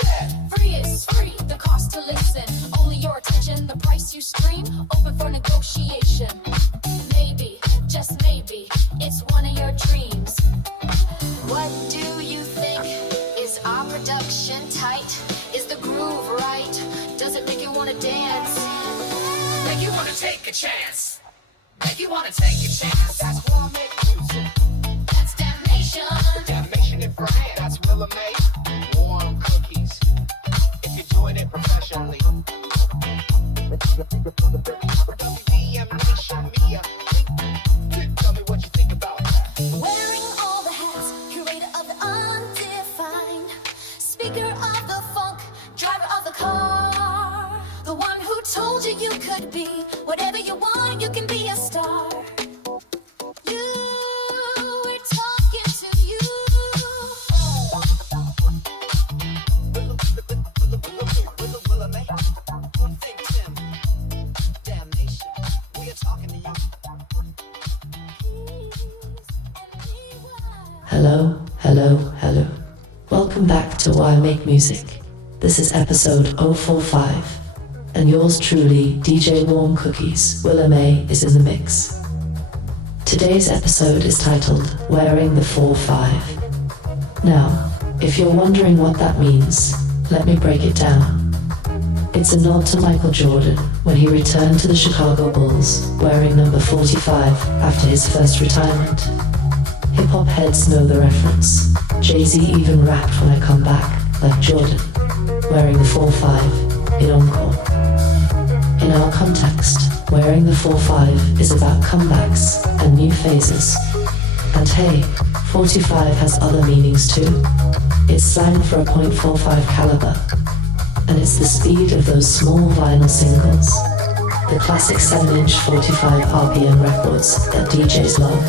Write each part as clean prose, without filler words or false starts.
instead. Free is free, the cost to listen. Only your attention, the price you stream. Open for negotiation. Maybe, just maybe, it's one of your dreams. What do you think? Is our production tight? Is the groove right? Does it make you wanna dance? Make you wanna take a chance. Make you wanna take a chance. That's why I make music. That's damnation. Damnation in France. That's Willa May. Warm cookies. If you're doing it professionally. WDMNation MEDIA. Tell me what you think about that. Wearing all the hats, curator of the undefined, speaker of the funk, driver of the car, the one who told you you could be whatever you want, you can be a star. You, we're talking to you. Willa May, ThinkTimm, damnation, we are talking to you. Hello, hello, hello. Welcome back to Why Make Music. This is episode 045, and yours truly, DJ Warm Cookies, Willa May, is in the mix. Today's episode is titled Wearing the 4-5. Now, if you're wondering what that means, let me break it down. It's a nod to Michael Jordan when he returned to the Chicago Bulls wearing number 45 after his first retirement. Hip-hop heads know the reference. Jay-Z even rapped When I Come Back, like Jordan, wearing the 4-5 in Encore. In our context, wearing the 4-5 is about comebacks and new phases. And hey, 45 has other meanings too. It's slang for a .45 caliber, and it's the speed of those small vinyl singles, the classic 7-inch 45 RPM records that DJs love.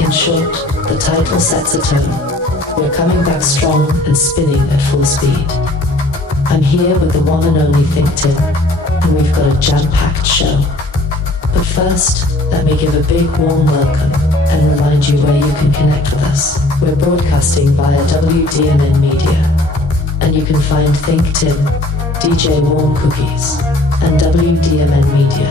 In short, the title sets a tone. We're coming back strong and spinning at full speed. I'm here with the one and only ThinkTimm, and we've got a jam-packed show. But first, let me give a big warm welcome and remind you where you can connect with us. We're broadcasting via WDMN Media, and you can find ThinkTimm, DJ Warm Cookies, and WDMN Media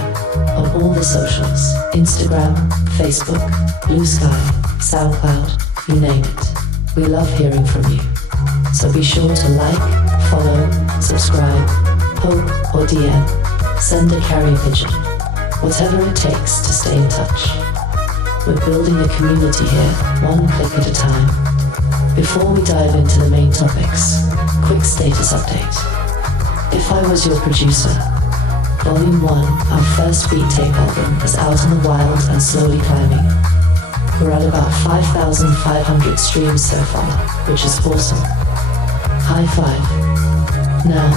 on all the socials: Instagram, Facebook, Blue Sky, SoundCloud, you name it. We love hearing from you. So be sure to like, follow, subscribe, poke or DM, send a carrier pigeon, whatever it takes to stay in touch. We're building a community here, one click at a time. Before we dive into the main topics, quick status update. If I Was Your Producer, Volume 1, our first beat tape album, is out in the wild and slowly climbing. We're at about 5,500 streams so far, which is awesome. High five. Now,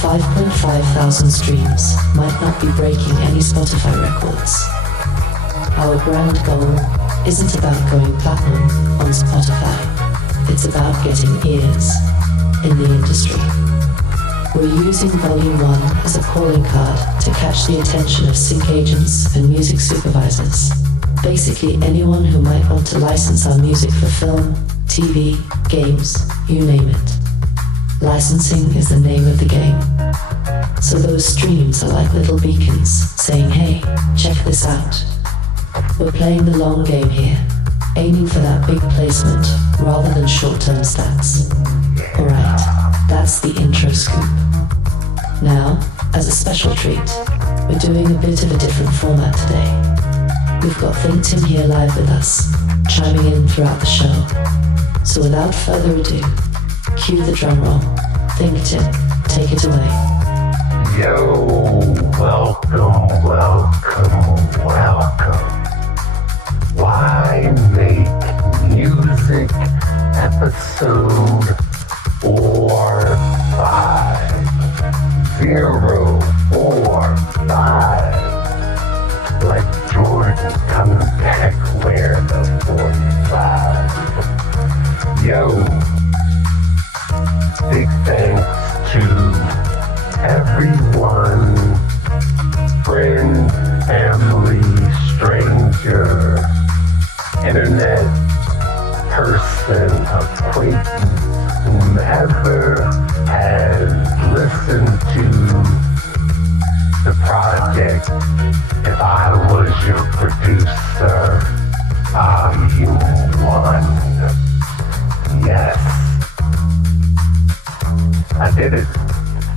5.5 thousand streams might not be breaking any Spotify records. Our grand goal isn't about going platinum on Spotify. It's about getting ears in the industry. We're using Volume 1 as a calling card to catch the attention of sync agents and music supervisors. Basically anyone who might want to license our music for film, TV, games, you name it. Licensing is the name of the game. So those streams are like little beacons saying, hey, check this out. We're playing the long game here, aiming for that big placement rather than short-term stats. Alright, that's the intro scoop. Now, as a special treat, we're doing a bit of a different format today. We've got ThinkTimm here live with us, chiming in throughout the show. So without further ado, cue the drum roll. ThinkTimm, take it away. Yo, welcome, welcome, welcome. Why Make Music episode 45045. Like Jordan coming back wearing the 45. Yo, big thanks to everyone, friend, family, stranger, internet person, acquaintance, whomever If I was your producer, volume 1. Yes. I did it.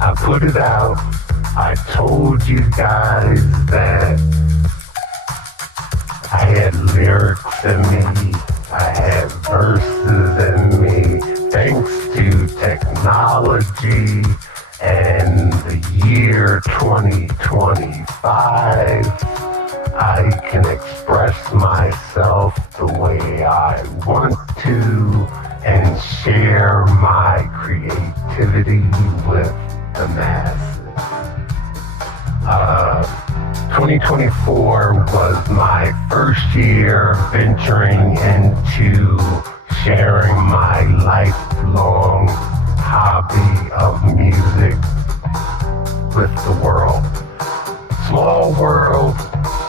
I put it out. I told you guys that I had lyrics in me. I had verses in me. Thanks to technology and the year 2025, I can express myself the way I want to and share my creativity with the masses. 2024 was my first year venturing into sharing my lifelong hobby of music with the world. Small world,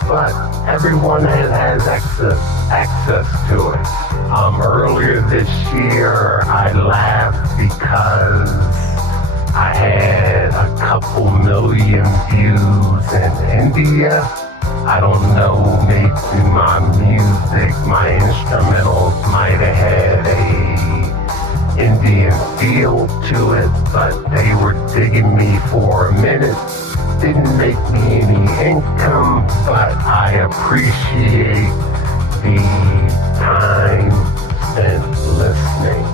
but everyone has access to it. Earlier this year, I laughed because I had a couple million views in India. I don't know, maybe my music, my instrumentals might have had a Indian feel to it, but they were digging me for a minute. Didn't make me any income, but I appreciate the time spent listening.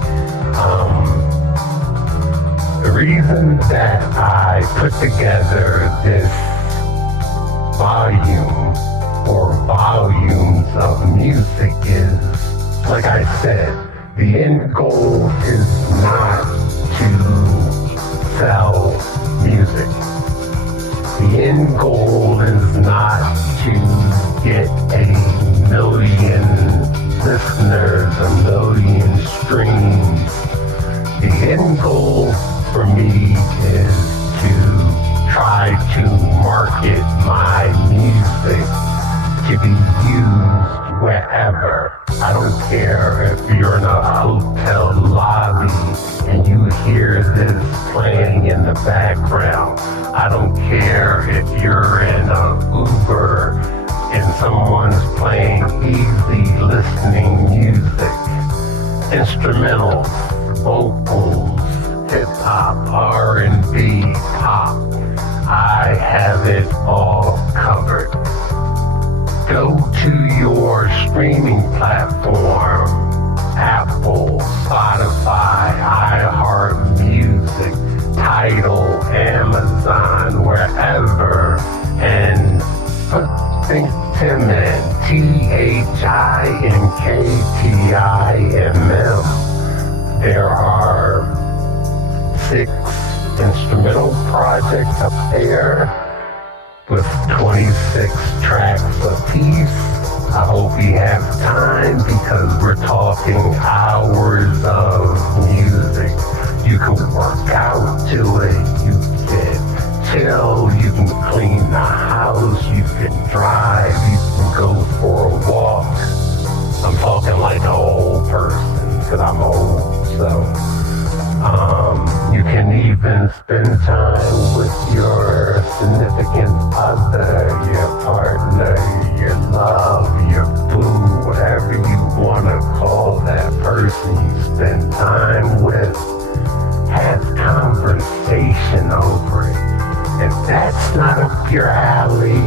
The reason that I put together this volume or volumes of music is, like I said, the end goal is not to sell music. The end goal is not to get a million listeners, a million streams. The end goal for me is to try to market my music to be used wherever. I don't care if you're in a hotel lobby and you hear this playing in the background. I don't care if you're in an Uber and someone's playing easy listening music, instrumentals, vocals, hip-hop, R&B, pop. I have it all covered. Go to your streaming platform, Apple, Spotify, iHeartMusic, Tidal, Amazon, wherever, and put ThinkTimm in, ThinkTimm. There are 6 instrumental projects up there with 26 tracks apiece. I hope you have time because we're talking hours of music. You can work out to it, you can chill, you can clean the house, you can drive, you can go for a walk. I'm talking like an old person because I'm old, so you can even spend time with your significant other, your partner, your love, your boo, whatever you want to call that person you spend time with. Have conversation over it. If that's not up your alley,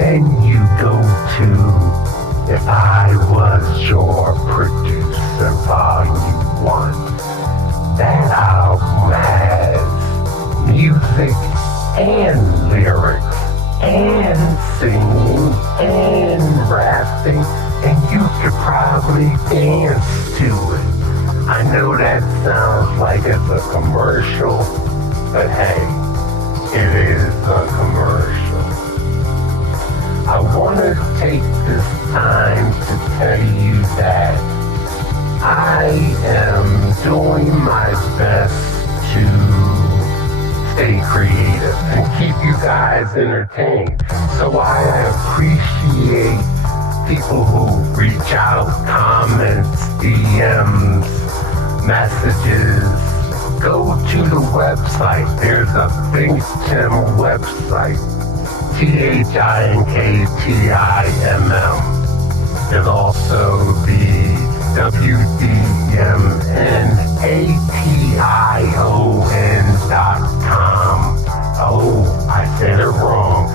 then you go to If I Was Your Producer, Volume 1. That album has music and lyrics and singing and rapping, and you could probably dance to it. I know that sounds like it's a commercial, but hey, it is a commercial. I want to take this time to tell you that I am doing my best to stay creative and keep you guys entertained. So I appreciate people who reach out, comments, DMs, messages. Go to the website. There's a ThinkTimm website. ThinkTimm. There's also the WDMNation.com. Oh, I said it wrong.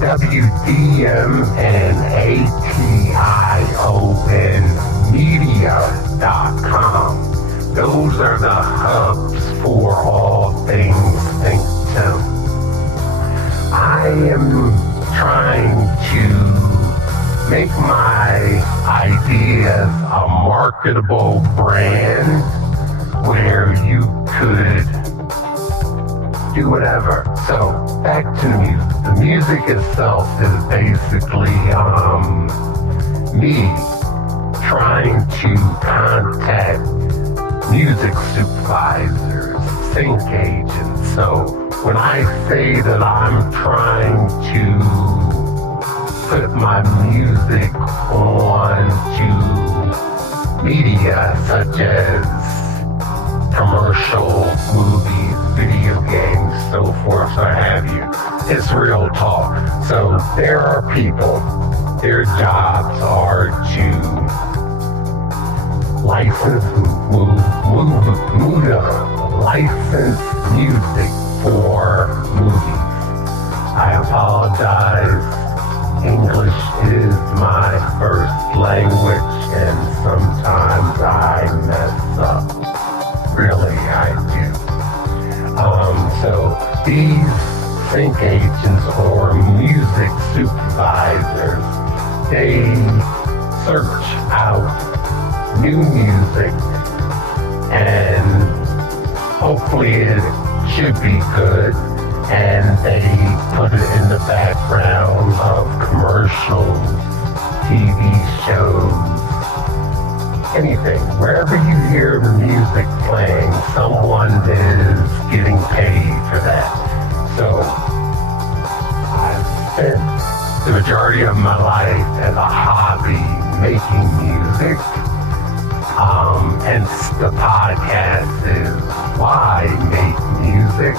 WDMNation MEDIA.com. Those are the hubs for all things ThinkTimm. I am trying to make my ideas a marketable brand where you could do whatever. So back to the music. The music itself is basically me trying to contact music supervisors, sync agents. So when I say that I'm trying to put my music on to media such as commercial, movies, video games, so forth, so have you, it's real talk. So there are people, their jobs are to license music for movies. I apologize. English is my first language, and sometimes I mess up. Really, I do. So these sync agents or music supervisors, they search out new music, and hopefully it should be good, and they put it in the background of commercials, TV shows, anything. Wherever you hear music playing, someone is getting paid for that. So I've spent the majority of my life as a hobby making music. Hence the podcast is Why Make Music?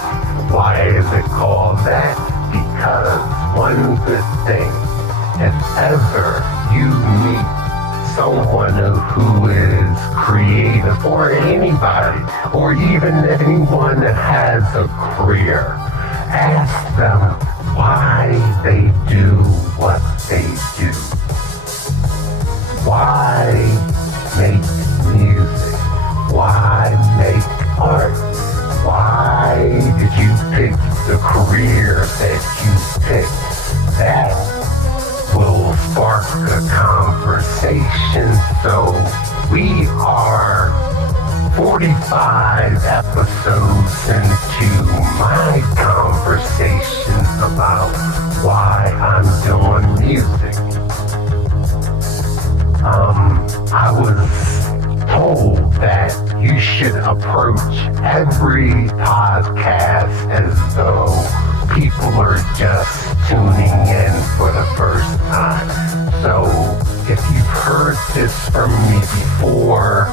Why is it called that? Because one good thing, if ever you meet someone who is creative, or anybody, or even anyone that has a career, ask them why they do what they do. Why make music? Why make art? Why did you pick the career that you picked? That will spark a conversation. So we are 45 episodes into my conversations about why I'm doing music. I was told that you should approach every podcast as though people are just tuning in for the first time. So if you've heard this from me before,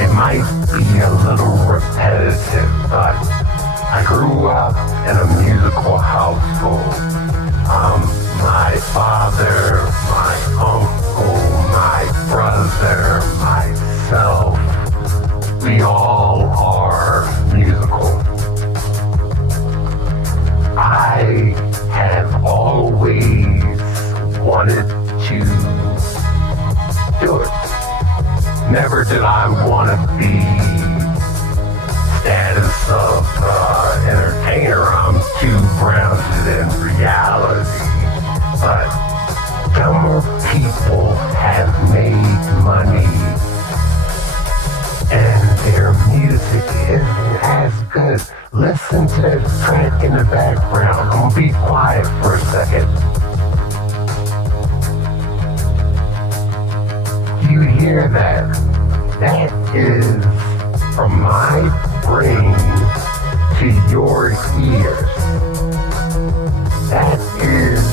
it might be a little repetitive, but I grew up in a musical household. My father, my uncle, my brother, myself, we all are musical. I have always wanted to do it. Never did I want to be status of entertainer. I'm too grounded in reality. But dumber people have made money and their music isn't as good. Listen to that track in the background. I'm gonna be quiet for a second. You hear that? That is from my brain to your ears. That is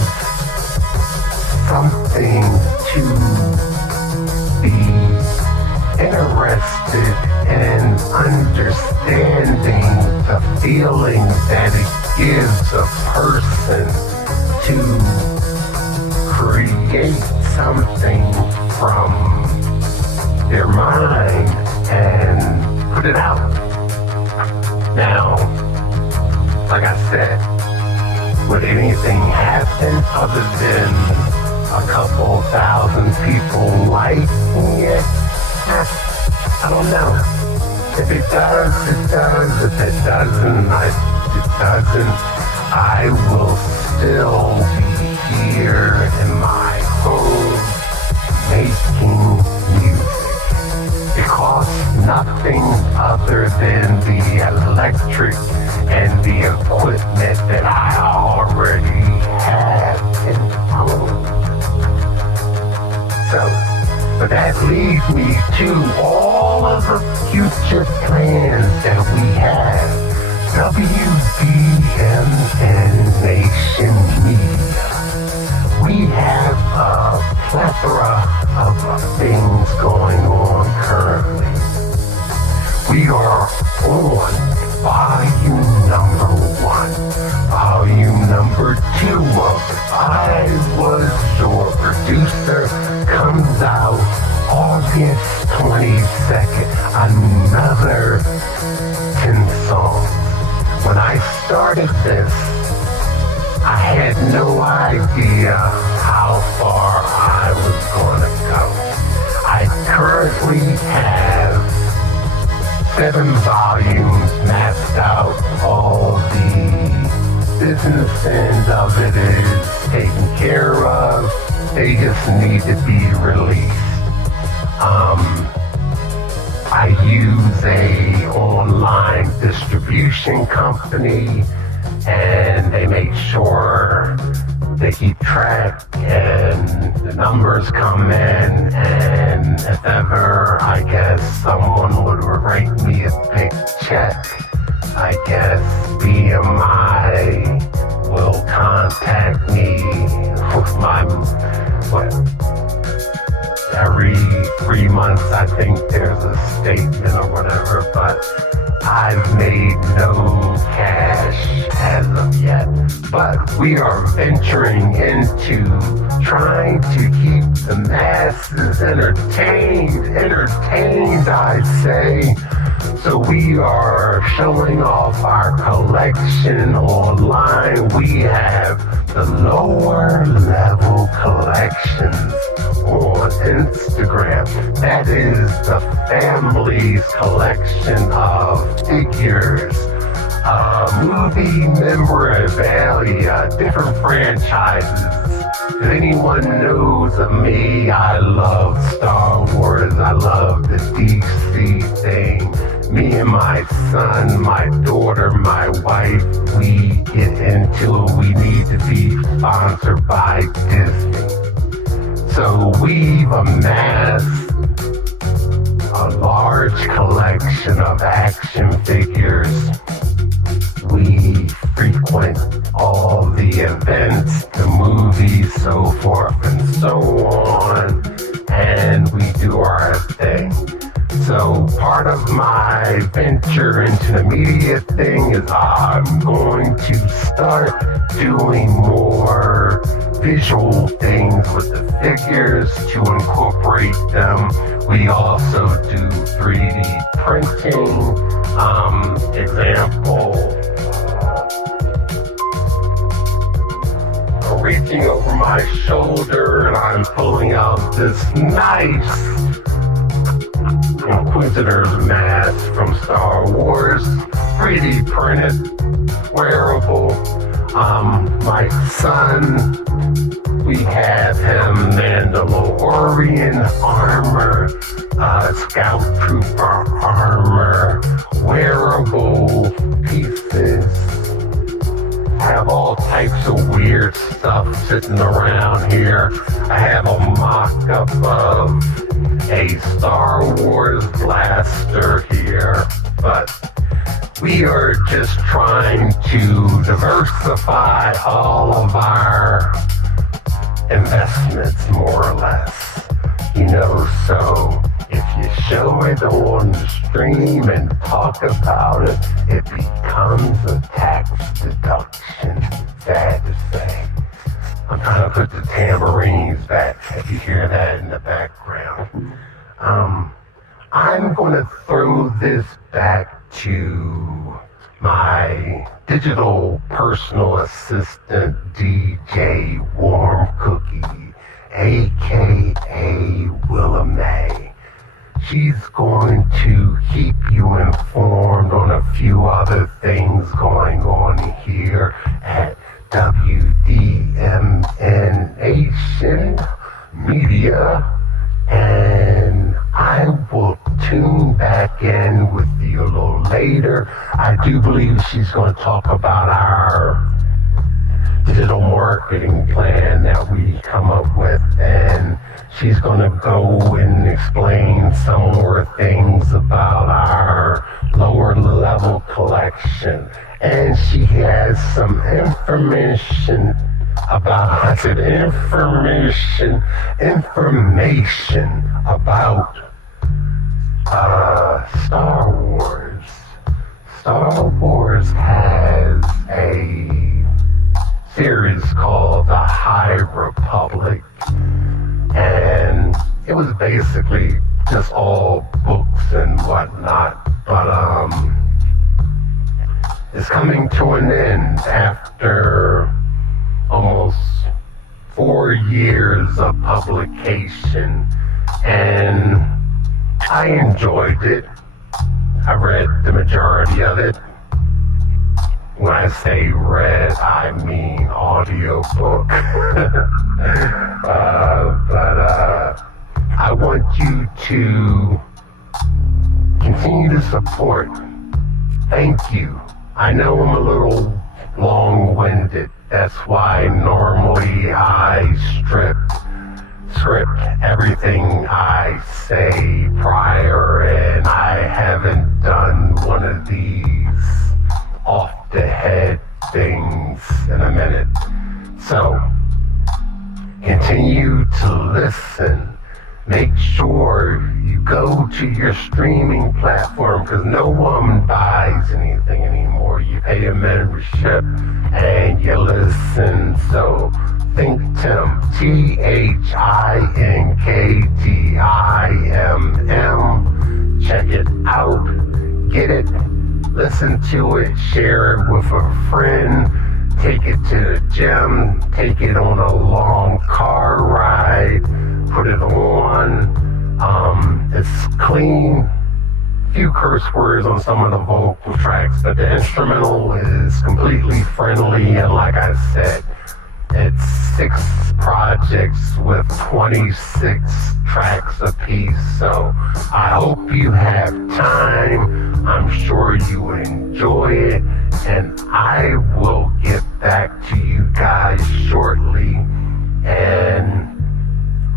something to be interested in understanding the feeling that it gives a person to create something from their mind and put it out. Now, like I said, would anything happen other than a couple thousand people liking it? I don't know. If it does, it does. If it doesn't, it doesn't. I will still be here in my home making music. It costs nothing other than the electric and the equipment that I already have in home. So, but that leads me to all of the future plans that we have. WDMNation MEDIA. We have a plethora of things going on currently. We are on volume number 1. Volume number 2 of I Was Your Producer comes out August 22nd. Another 10 songs. When I started this, I had no idea how far I was going to go. I currently have 7 volumes mapped out. All the business end of it is taken care of. They just need to be released. I use a online distribution company, and they make sure they keep track and the numbers come in, and if ever I guess someone would write me a big check, I guess BMI will contact me with my every 3 months. I think there's a statement or whatever, but I've made no cash as of yet. But we are venturing into trying to keep the masses entertained, I say. So we are showing off our collection online. We have the lower level collections on Instagram. That is the family's collection of figures, movie memorabilia, different franchises. If anyone knows of me, I love Star Wars. I love the DC thing. Me and my son, my daughter, my wife, we get into it. We need to be sponsored by Disney. So we've amassed a large collection of action figures. We frequent all the events, the movies, so forth and so on, and we do our thing. So part of my venture into the media thing is I'm going to start doing more visual things with the figures to incorporate them. We also do 3D printing. Example, reaching over my shoulder and I'm pulling out this nice Inquisitor's mask from Star Wars, 3D printed, wearable. My son, we have him Mandalorian armor, Scout Trooper armor, wearable pieces. Have all types of weird stuff sitting around here. I have a mock-up of a Star Wars blaster here, but we are just trying to diversify all of our investments, more or less. You know, so if you show it on the stream and talk about it, it becomes a tax deduction, sad to say. effect, if you hear that in the background. I'm going to throw this back to my digital personal assistant, DJ Warm Cookie, aka Willa May. She's going to keep you informed on a few other things going on here at WDMNation MEDIA, and I will tune back in with you a little later. I do believe she's going to talk about our digital marketing plan that we come up with, and she's going to go and explain some more things about our lower level collection. And she has some information about, information about Star Wars. Star Wars has a series called The High Republic, and it was basically just all books and whatnot, but it's coming to an end after almost 4 years of publication, and I enjoyed it. I read the majority of it. When I say read, I mean audiobook. But I want you to continue to support. Thank you. I know I'm a little long-winded. That's why normally I script everything I say prior, and I haven't done one of these off the head things in a minute. So continue to listen. Make sure you go to your streaming platform, because no one buys anything anymore. You pay a membership and you listen. So ThinkTimm, ThinkTimm. Check it out. Get it. Listen to it. Share it with a friend. Take it to the gym. Take it on a long car ride. Put it on. It's clean. Few curse words on some of the vocal tracks, but the instrumental is completely friendly, and like I said, it's 6 projects with 26 tracks apiece. So I hope you have time. I'm sure you enjoy it, and I will get back to you guys shortly, and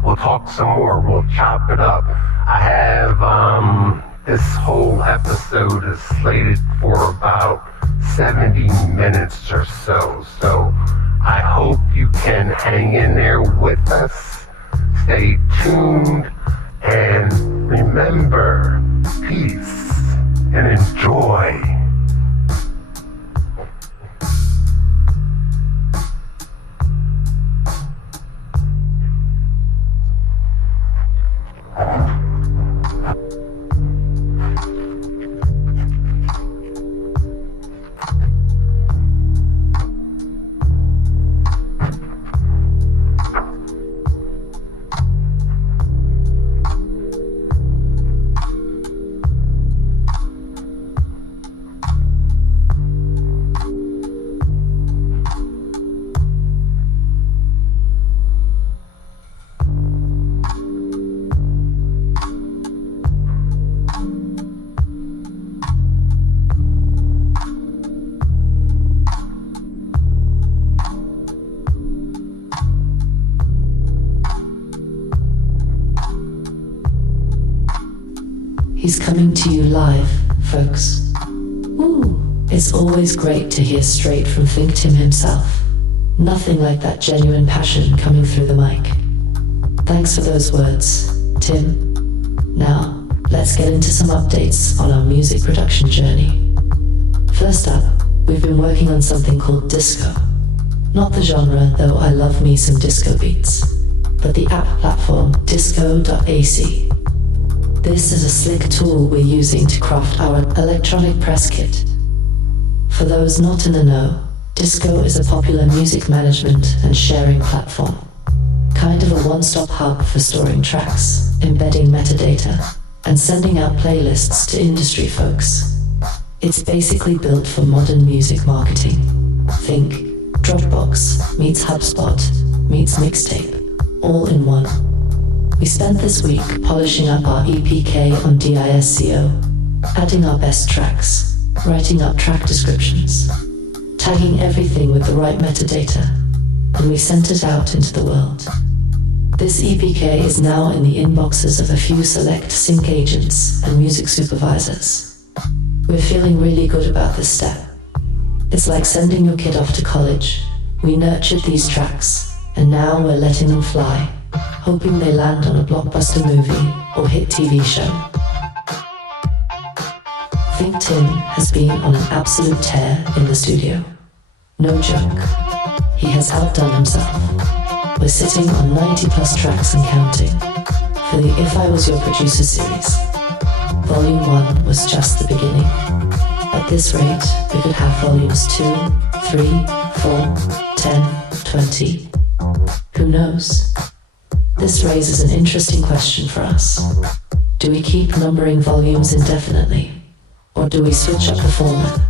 we'll talk some more. We'll chop it up. I have this whole episode is slated for about 70 minutes or so. So I hope you can hang in there with us. Stay tuned, and remember, peace and enjoy. He's coming to you live, folks. Ooh, it's always great to hear straight from ThinkTimm himself. Nothing like that genuine passion coming through the mic. Thanks for those words, Tim. Now, let's get into some updates on our music production journey. First up, we've been working on something called disco. Not the genre, though I love me some disco beats. but the app platform DISCO.ac. This is a slick tool we're using to craft our electronic press kit. For those not in the know, Disco is a popular music management and sharing platform. Kind of a one-stop hub for storing tracks, embedding metadata, and sending out playlists to industry folks. It's basically built for modern music marketing. Think Dropbox meets HubSpot meets Mixtape, all in one. We spent this week polishing up our EPK on DISCO, adding our best tracks, writing up track descriptions, tagging everything with the right metadata, and we sent it out into the world. This EPK is now in the inboxes of a few select sync agents and music supervisors. We're feeling really good about this step. It's like sending your kid off to college. We nurtured these tracks, and now we're letting them fly, hoping they land on a blockbuster movie or hit TV show. ThinkTimm has been on an absolute tear in the studio. No joke. He has outdone himself. We're sitting on 90 plus tracks and counting for the If I Was Your Producer series. Volume 1 was just the beginning. At this rate, we could have volumes 2, 3, 4, 10, 20. Who knows? This raises an interesting question for us. Do we keep numbering volumes indefinitely? Or do we switch up the format?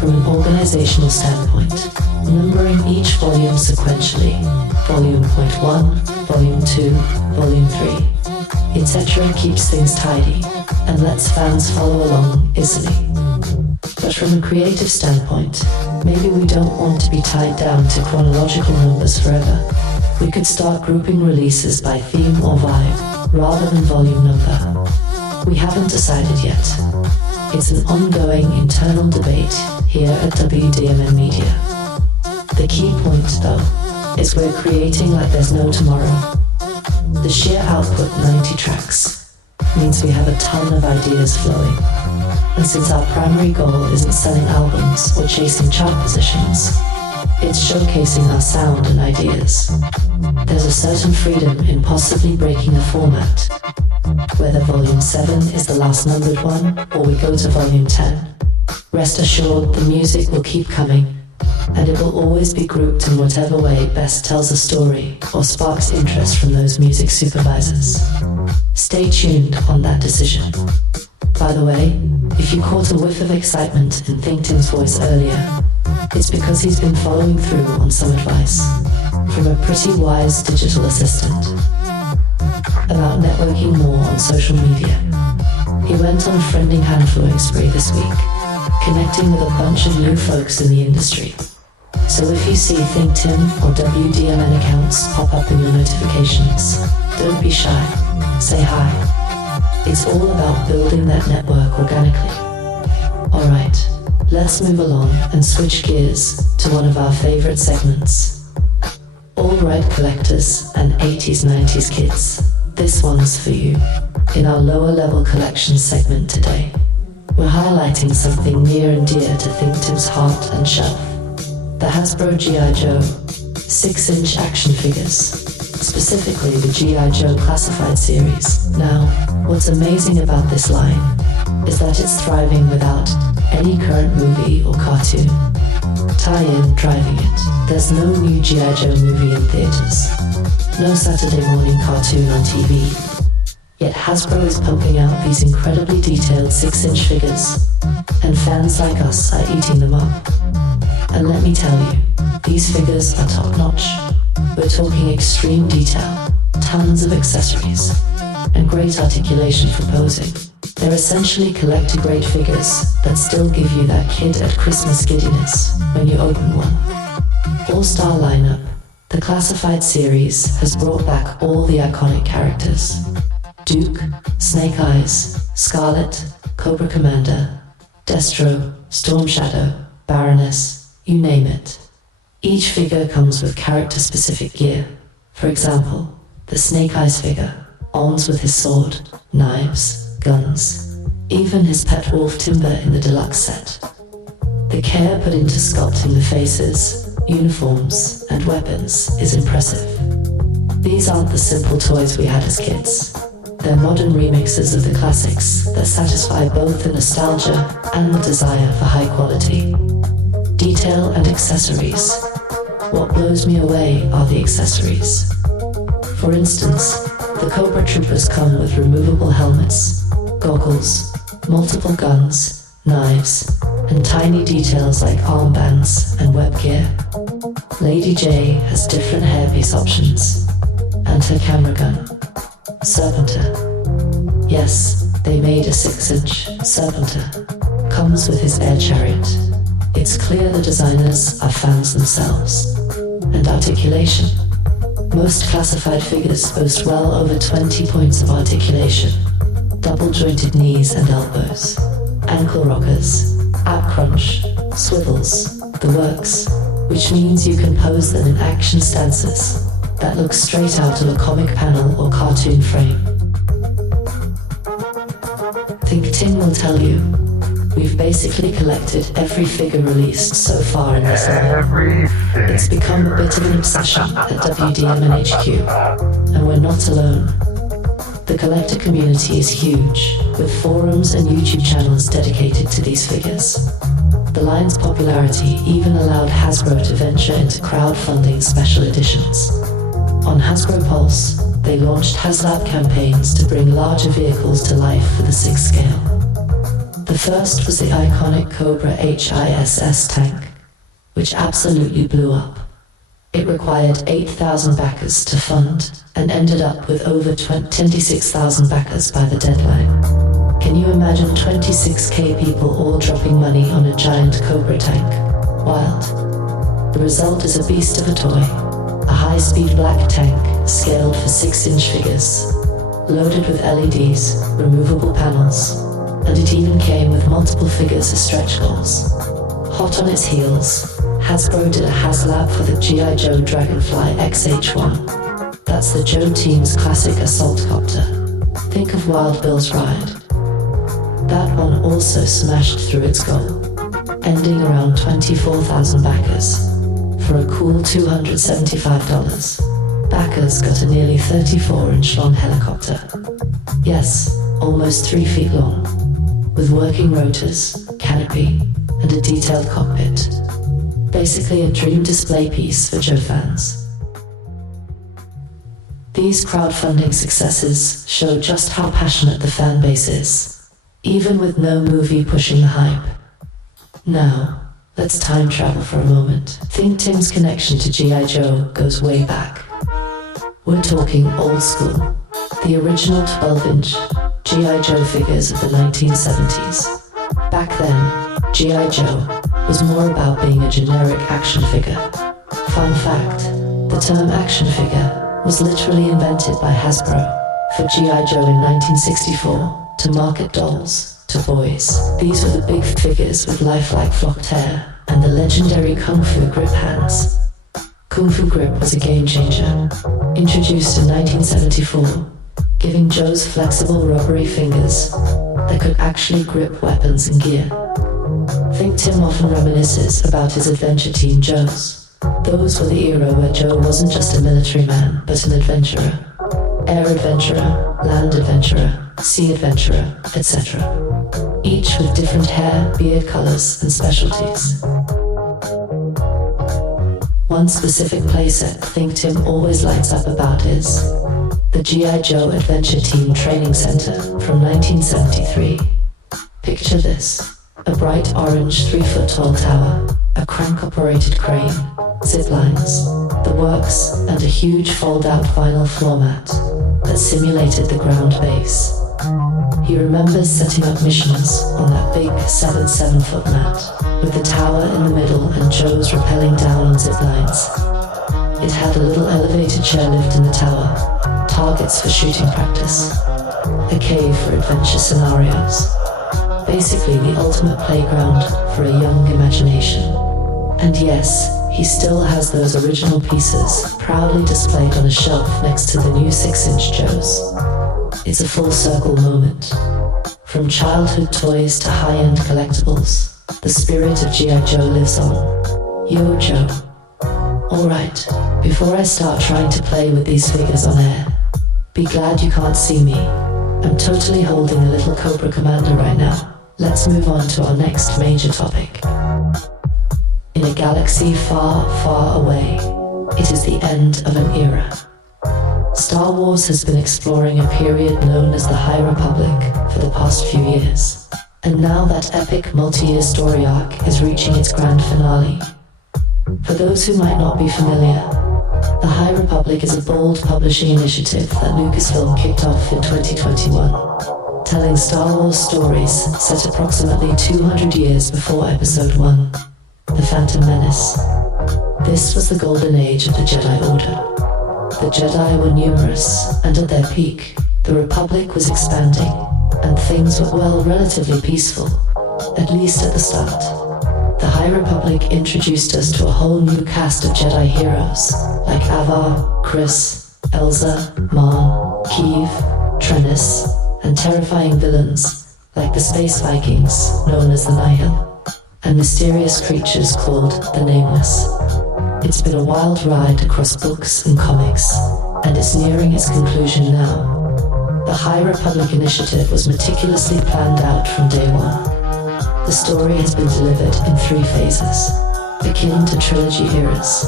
From an organizational standpoint, numbering each volume sequentially, volume 1, volume 2, volume 3, etc. keeps things tidy and lets fans follow along easily. But from a creative standpoint, maybe we don't want to be tied down to chronological numbers forever. We could start grouping releases by theme or vibe, rather than volume number. We haven't decided yet. It's an ongoing internal debate here at WDMN Media. The key point, though, is we're creating like there's no tomorrow. The sheer output, 90 tracks, means we have a ton of ideas flowing. And since our primary goal isn't selling albums or chasing chart positions, it's showcasing our sound and ideas. There's a certain freedom in possibly breaking a format, whether volume 7 is the last numbered one or we go to volume 10. Rest assured the music will keep coming, and it will always be grouped in whatever way best tells a story or sparks interest from those music supervisors. Stay tuned on that decision. By the way, if you caught a whiff of excitement in ThinkTimm's voice earlier, it's because he's been following through on some advice from a pretty wise digital assistant about networking more on social media. He went on a friending hand-flowing spree this week, connecting with a bunch of new folks in the industry. So if you see ThinkTimm or WDMN accounts pop up in your notifications, don't be shy, say hi. It's all about building that network organically. Alright, let's move along and switch gears to one of our favorite segments. All-right collectors and 80s 90s kids, this one's for you. In our lower level collection segment today, we're highlighting something near and dear to ThinkTimm's heart and shelf. The Hasbro G.I. Joe 6-inch action figures, specifically the G.I. Joe Classified series. Now, what's amazing about this line is that it's thriving without any current movie or cartoon tie-in driving it. There's no new G.I. Joe movie in theaters, no Saturday morning cartoon on TV. Yet Hasbro is pumping out these incredibly detailed 6-inch figures, and fans like us are eating them up. And let me tell you, these figures are top-notch. We're talking extreme detail, tons of accessories, and great articulation for posing. They're essentially collector-grade figures that still give you that kid at Christmas giddiness when you open one. All-star lineup, the Classified series has brought back all the iconic characters. Duke, Snake Eyes, Scarlet, Cobra Commander, Destro, Storm Shadow, Baroness, you name it. Each figure comes with character-specific gear. For example, the Snake Eyes figure arms with his sword, knives, guns, even his pet wolf Timber in the deluxe set. The care put into sculpting the faces, uniforms, and weapons is impressive. These aren't the simple toys we had as kids. They're modern remixes of the classics that satisfy both the nostalgia and the desire for high quality. Detail and accessories. What blows me away are the accessories. For instance, the Cobra Troopers come with removable helmets, goggles, multiple guns, knives, and tiny details like armbands and web gear. Lady J has different hairpiece options, and her camera gun, Serpenter. Yes, they made a 6-inch Serpenter. Comes with his air chariot. It's clear the designers are fans themselves. And articulation. Most classified figures boast well over 20 points of articulation. Double-jointed knees and elbows, ankle rockers, ab crunch, swivels, the works, which means you can pose them in action stances that look straight out of a comic panel or cartoon frame. ThinkTimm will tell you, we've basically collected every figure released so far in this line. It's become a bit of an obsession at WDMNHQ, and we're not alone. The collector community is huge, with forums and YouTube channels dedicated to these figures. The line's popularity even allowed Hasbro to venture into crowdfunding special editions. On Hasbro Pulse, they launched HasLab campaigns to bring larger vehicles to life for the 6 scale. The first was the iconic Cobra HISS tank, which absolutely blew up. It required 8,000 backers to fund and ended up with over 26,000 backers by the deadline. Can you imagine 26k people all dropping money on a giant Cobra tank? Wild. The result is a beast of a toy, a high-speed black tank scaled for 6-inch figures, loaded with LEDs, removable panels, and it even came with multiple figures as stretch goals. Hot on its heels, Hasbro did a HasLab for the G.I. Joe Dragonfly XH1. That's the Joe Team's classic assault copter. Think of Wild Bill's ride. That one also smashed through its goal, ending around 24,000 backers for a cool $275. Backers got a nearly 34-inch long helicopter. Yes, almost 3 feet long, with working rotors, canopy, and a detailed cockpit. Basically a dream display piece for Joe fans. These crowdfunding successes show just how passionate the fan base is, even with no movie pushing the hype. Now, let's time travel for a moment. ThinkTimm's connection to G.I. Joe goes way back. We're talking old school, the original 12-inch G.I. Joe figures of the 1970s. Back then, G.I. Joe was more about being a generic action figure. Fun fact, the term action figure was literally invented by Hasbro for G.I. Joe in 1964 to market dolls to boys. These were the big figures with lifelike flocked hair and the legendary Kung Fu grip hands. Kung Fu grip was a game changer, introduced in 1974, giving Joe's flexible rubbery fingers that could actually grip weapons and gear. ThinkTimm often reminisces about his adventure team Joes. Those were the era where Joe wasn't just a military man, but an adventurer. Air adventurer, land adventurer, sea adventurer, etc. Each with different hair, beard colors, and specialties. One specific playset ThinkTimm always lights up about is the G.I. Joe Adventure Team Training Center from 1973. Picture this, a bright orange 3-foot-tall tower, a crank-operated crane, zip lines, the works, and a huge fold-out vinyl floor mat that simulated the ground base. He remembers setting up missions on that big 7-foot mat, with the tower in the middle and Joe's rappelling down on zip lines. It had a little elevated chairlift in the tower, targets for shooting practice, a cave for adventure scenarios. Basically the ultimate playground for a young imagination. And yes, he still has those original pieces proudly displayed on a shelf next to the new 6-inch Joes. It's a full circle moment. From childhood toys to high-end collectibles, the spirit of G.I. Joe lives on. Yo, Joe. Alright, Before I start trying to play with these figures on air, be glad you can't see me. I'm totally holding a little Cobra Commander right now. Let's move on to our next major topic. In a galaxy far, far away, it is the end of an era. Star Wars has been exploring a period known as the High Republic for the past few years. And now that epic multi-year story arc is reaching its grand finale. For those who might not be familiar, the High Republic is a bold publishing initiative that Lucasfilm kicked off in 2021, telling Star Wars stories set approximately 200 years before Episode 1, The Phantom Menace. This was the golden age of the Jedi Order. The Jedi were numerous, and at their peak, the Republic was expanding, and things were, well, relatively peaceful, at least at the start. The High Republic introduced us to a whole new cast of Jedi heroes, like Avar, Chris, Elza, Marn, Keeve, Trennis, and terrifying villains, like the Space Vikings, known as the Nihil, and mysterious creatures called the Nameless. It's been a wild ride across books and comics, and it's nearing its conclusion now. The High Republic initiative was meticulously planned out from day one. The story has been delivered in 3 phases, akin to trilogy eras.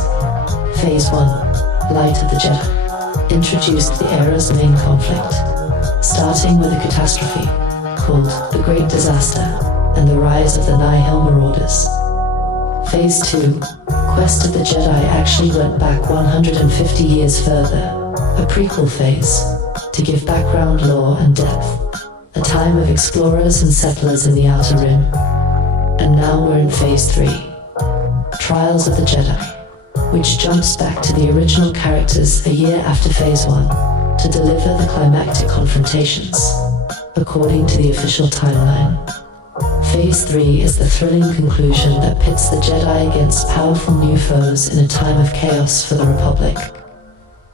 Phase 1, Light of the Jedi, introduced the era's main conflict, starting with a catastrophe called the Great Disaster and the rise of the Nihil Marauders. Phase 2, Quest of the Jedi, actually went back 150 years further, a prequel phase, to give background lore and depth, a time of explorers and settlers in the Outer Rim. And now we're in Phase 3, Trials of the Jedi, which jumps back to the original characters a year after Phase 1 to deliver the climactic confrontations, according to the official timeline. Phase 3 is the thrilling conclusion that pits the Jedi against powerful new foes in a time of chaos for the Republic.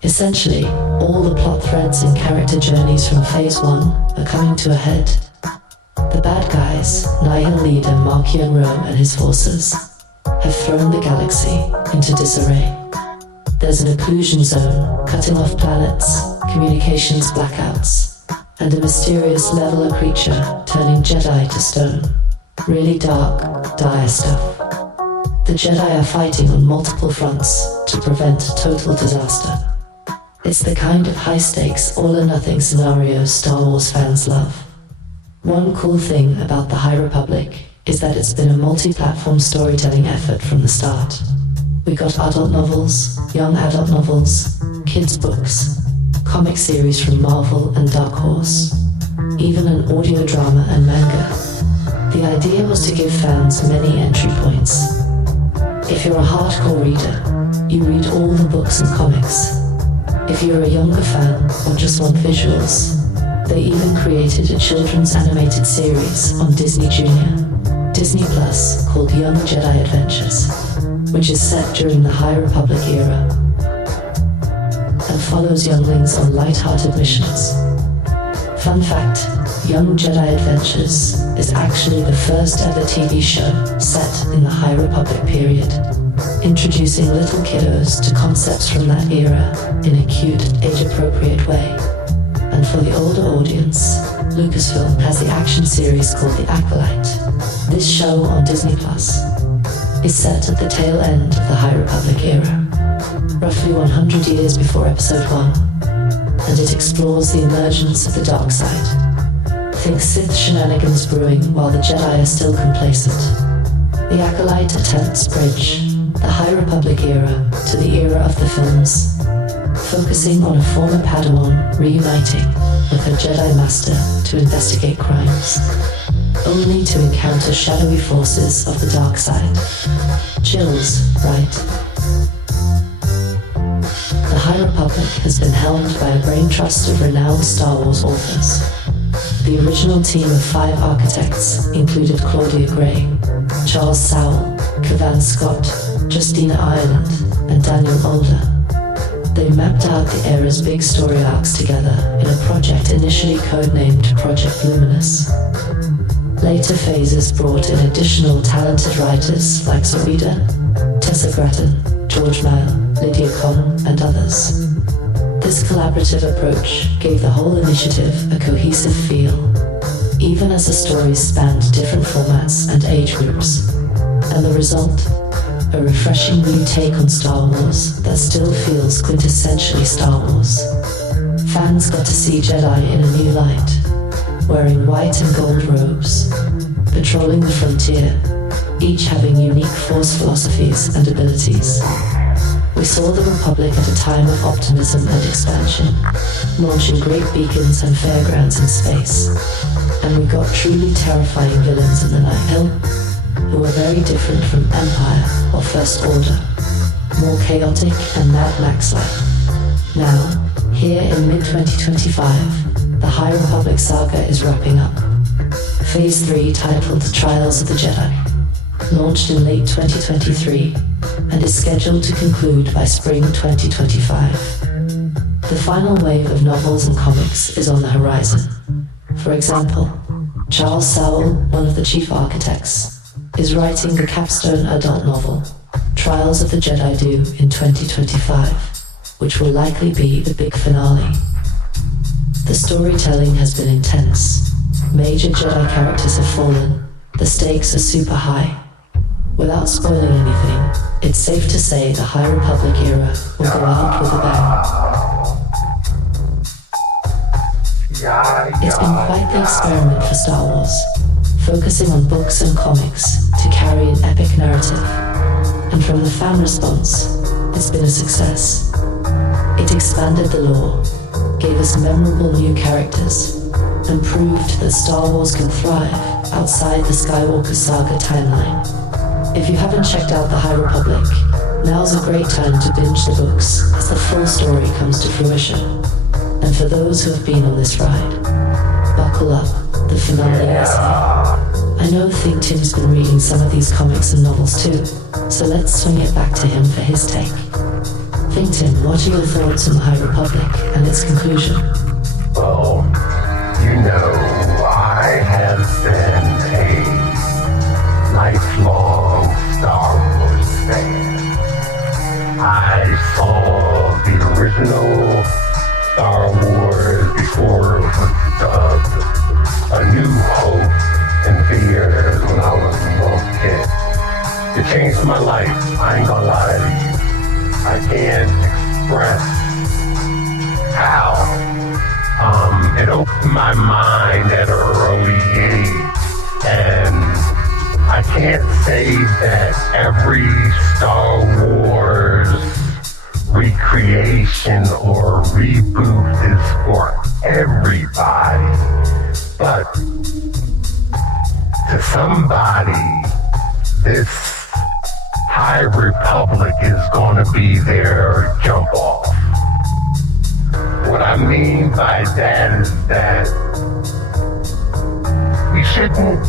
Essentially, all the plot threads and character journeys from Phase 1 are coming to a head. The bad guys, Nihil leader Markian Rome and his forces, have thrown the galaxy into disarray. There's an occlusion zone, cutting off planets, communications blackouts, and a mysterious leveler creature turning Jedi to stone. Really dark, dire stuff. The Jedi are fighting on multiple fronts to prevent total disaster. It's the kind of high-stakes, all-or-nothing scenarios Star Wars fans love. One cool thing about the High Republic is that it's been a multi-platform storytelling effort from the start. We got adult novels, young adult novels, kids' books, comic series from Marvel and Dark Horse, even an audio drama and manga. The idea was to give fans many entry points. If you're a hardcore reader, you read all the books and comics. If you're a younger fan or just want visuals, they even created a children's animated series on Disney Junior, Disney Plus, called Young Jedi Adventures, which is set during the High Republic era and follows younglings on light-hearted missions. Fun fact, Young Jedi Adventures is actually the first ever TV show set in the High Republic period, introducing little kiddos to concepts from that era in a cute, age-appropriate way. And for the older audience, Lucasfilm has the action series called The Acolyte. This show on Disney Plus is set at the tail end of the High Republic era, roughly 100 years before Episode 1, and it explores the emergence of the dark side. Think Sith shenanigans brewing while the Jedi are still complacent. The Acolyte attempts bridge the High Republic era to the era of the films, focusing on a former Padawan reuniting with her Jedi Master to investigate crimes, only to encounter shadowy forces of the dark side. Chills, right? The High Republic has been helmed by a brain trust of renowned Star Wars authors. The original team of 5 architects included Claudia Gray, Charles Sowell, Cavan Scott, Justina Ireland, and Daniel Older. They mapped out the era's big story arcs together in a project initially codenamed Project Luminous. Later phases brought in additional talented writers like Zoida, Tessa Grattan, George Mile, Lydia Conn, and others. This collaborative approach gave the whole initiative a cohesive feel, even as the stories spanned different formats and age groups. And the result? A refreshing new take on Star Wars that still feels quintessentially Star Wars. Fans got to see Jedi in a new light, wearing white and gold robes, patrolling the frontier, each having unique Force philosophies and abilities. We saw the Republic at a time of optimism and expansion, launching great beacons and fairgrounds in space. And we got truly terrifying villains in the Night Hill, who were very different from Empire or First Order, more chaotic and Mad Max-like. Now, here in mid-2025, the High Republic saga is wrapping up. Phase 3, titled The Trials of the Jedi, launched in late 2023 and is scheduled to conclude by spring 2025. The final wave of novels and comics is on the horizon. For example, Charles Sowell, one of the chief architects, is writing the capstone adult novel, Trials of the Jedi due in 2025, which will likely be the big finale. The storytelling has been intense. Major Jedi characters have fallen. The stakes are super high. Without spoiling anything, it's safe to say the High Republic era will go out with a bang. It's been quite the experiment for Star Wars, focusing on books and comics to carry an epic narrative. And from the fan response, it's been a success. It expanded the lore, gave us memorable new characters, and proved that Star Wars can thrive outside the Skywalker saga timeline. If you haven't checked out the High Republic, now's a great time to binge the books as the full story comes to fruition. And for those who have been on this ride, buckle up, the finale is here. I know ThinkTimm's been reading some of these comics and novels too, so let's swing it back to him for his take. ThinkTimm, what are your thoughts on the High Republic and its conclusion? Well, you know, I have been a lifelong Star Wars fan. I saw the original Star Wars before it was dubbed A New Hope in theaters when I was a little kid. It changed my life, I ain't gonna lie to you. I can't express how. It opened my mind at an early age, and I can't say that every Star Wars recreation or reboot is for everybody, but to somebody, this High Republic is going to be their jump off. What I mean by that is that we shouldn't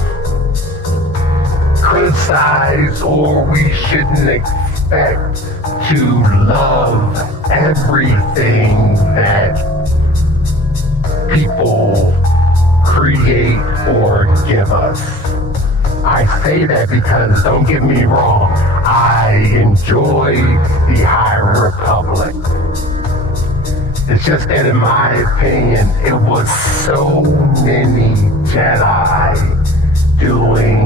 criticize or we shouldn't expect to love everything that people create or give us. I say that because, don't get me wrong, I enjoy the High Republic. It's just that in my opinion, it was so many Jedi doing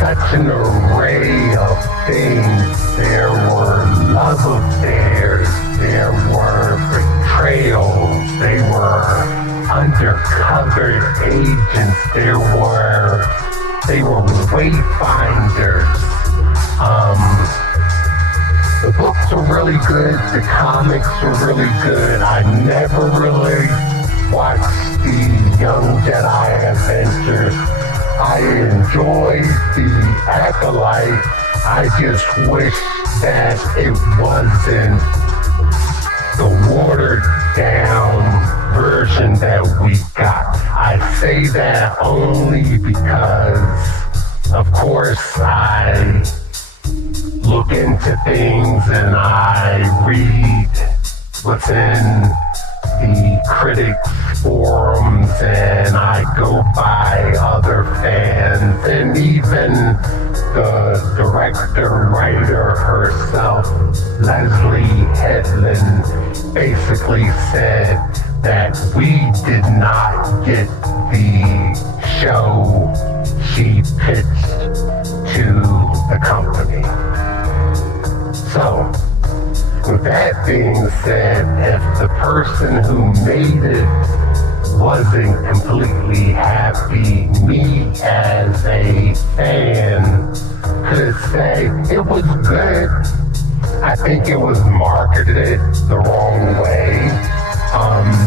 such an array of things. There were love affairs, there were betrayals, they were undercover agents, they were wayfinders. The books are really good, the comics are really good. I never really watched the Young Jedi Adventures. I enjoyed the Acolyte. I just wish that it wasn't the watered down version that we got. I say that only because, of course, I look into things and I read what's in the critics forums and I go by other fans and even the director, writer herself, Leslie Headland, basically said that we did not get the show she pitched to the company. So, with that being said, if the person who made it wasn't completely happy, me as a fan could say it was good. I think it was marketed the wrong way.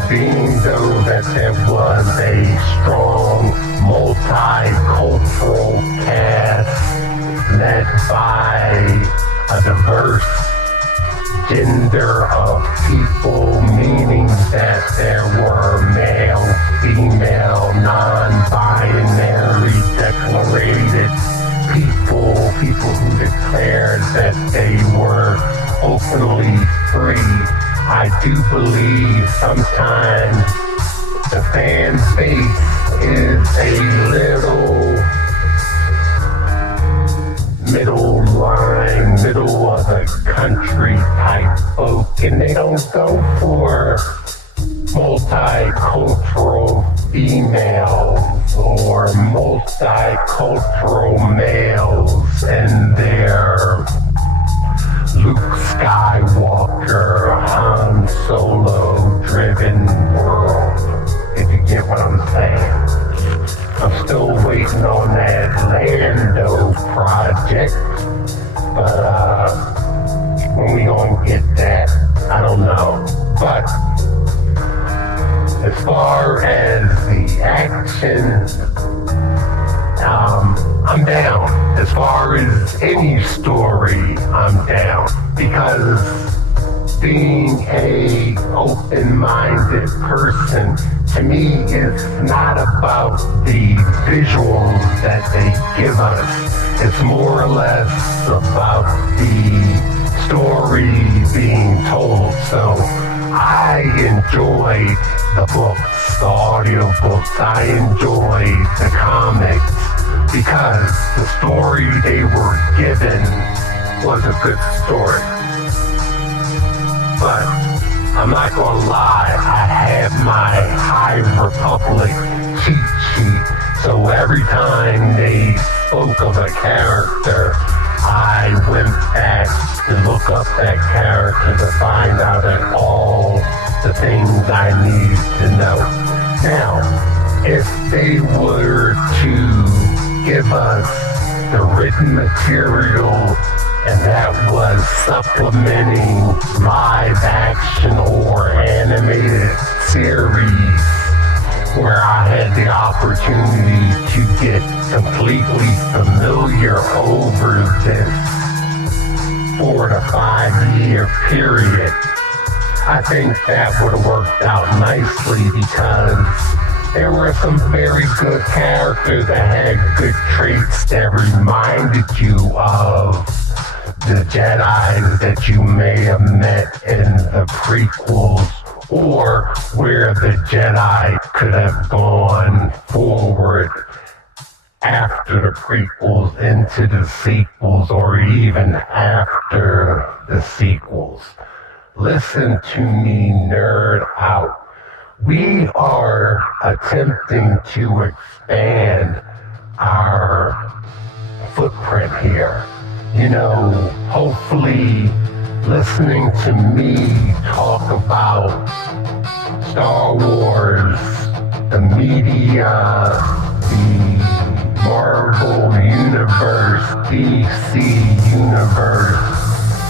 Being though that there was a strong multicultural cast led by a diverse gender of people, meaning that there were male, female, non-binary, declarated people who declared that they were openly free. I do believe sometimes the fan base is a little middle line, middle of the country type folk, and they don't go for multicultural females or multicultural males in their Luke Skywalker, Han Solo driven world, if you get what I'm saying. I'm still waiting on that Lando project, but when we gonna get that, I don't know. But as far as the action, I'm down. As far as any story, I'm down. Because being a open-minded person, to me, is not about the visuals that they give us. It's more or less about the story being told. So I enjoyed the books, the audiobooks. I enjoyed the comics because the story they were given was a good story. But I'm not gonna lie, I had my High Republic cheat sheet, so every time they spoke of a character, I went back to look up that character to find out that all the things I need to know. Now, if they were to give us the written material and that was supplementing live action or animated series where I had the opportunity to get completely familiar over this 4 to 5 year period, I think that would have worked out nicely because there were some very good characters that had good traits that reminded you of the Jedi that you may have met in the prequels, or where the Jedi could have gone forward after the prequels into the sequels, or even after the sequels. Listen to me nerd out. We are attempting to expand our footprint here. You know, hopefully listening to me talk about Star Wars, the media, the Marvel Universe, DC Universe,